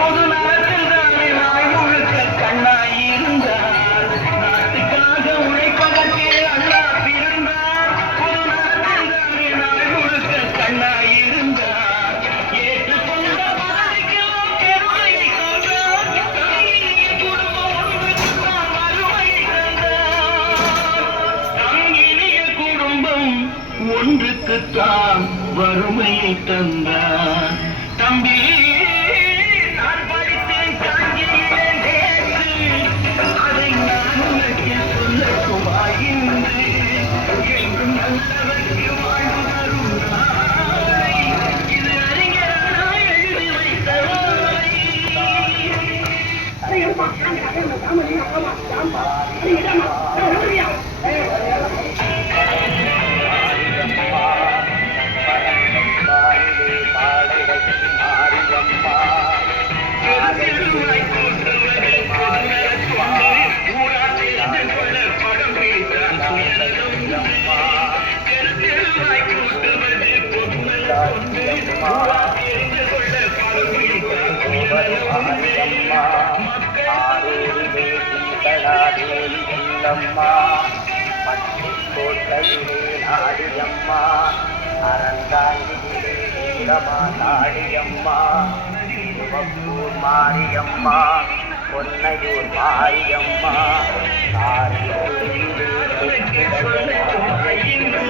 பொது நலத்தில் தானே நாய் முழுக்க கண்ணாயிருந்தார். நாட்டுக்காக உழைப்பதற்கே அண்ணா பிறந்தார். பொது நலத்தில் தானே நாய் முழுக்க கண்ணாயிருந்தார். ஏற்றுக்கொண்ட பதவிக்கெல்லாம் பெருமையை தந்தார். தங்கிய குடும்பம் ஒன்றுக்குத்தான் வறுமையை தந்தார். தங்கிய குடும்பம் ஒன்றுக்குத்தான் வறுமையை தந்தார். தம்பி, நான் படித்தேன் காஞ்சியிலே நேற்று, அதை நான் உனக்கு சொல்லட்டுமா இன்று? என்றும் நல்லவர்க்கு வாழ்வு தரும் நாளை, இது அறிஞரானா எழுதி வைத்த ஓலை. திருவாய் கூட்டுவது பொதுநலத் தொண்டு, ஊரார் தெரிந்து கொள்ள படம் பிடித்தான் சுயநலம். திருவாய் கூட்டுவது பொதுநலத் தொண்டு, ஊரார் தெரிந்து கொள்ள படம் பிடித்தான் சுயநலம். கோட்டையிலே நாடியம்மா அறந்தாங்கிலே நாடியம்மா சிவப்பூர் மாரியம்மா பொன்னையூர் மாரியம்மா சொல்லட்டுமா இன்று?